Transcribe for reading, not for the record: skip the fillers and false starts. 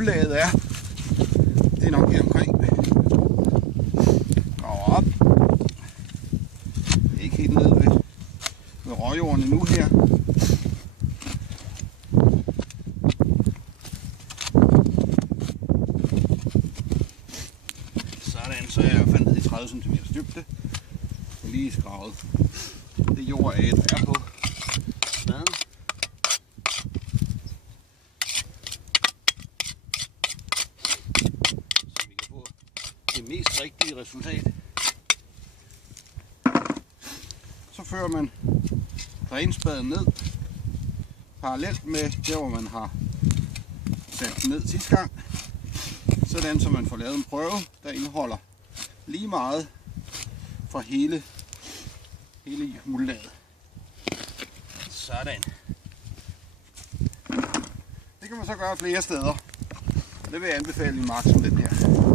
muldlaget er. Det er nok her omkring. Graver op. Ikke helt nede ved råjorden endnu her. Sådan, så er jeg fandt ned i 30 cm dybde. Lige skravet det jord af, der er på pladen. Så vi kan få det mest rigtige resultat. Så fører man drænspaden ned parallelt med der, hvor man har sat den ned sidste gang. Sådan, så man får lavet en prøve, der indeholder lige meget for hele muldlaget. Sådan. Det kan man så gøre flere steder. Og det vil jeg anbefale i en mark som den her.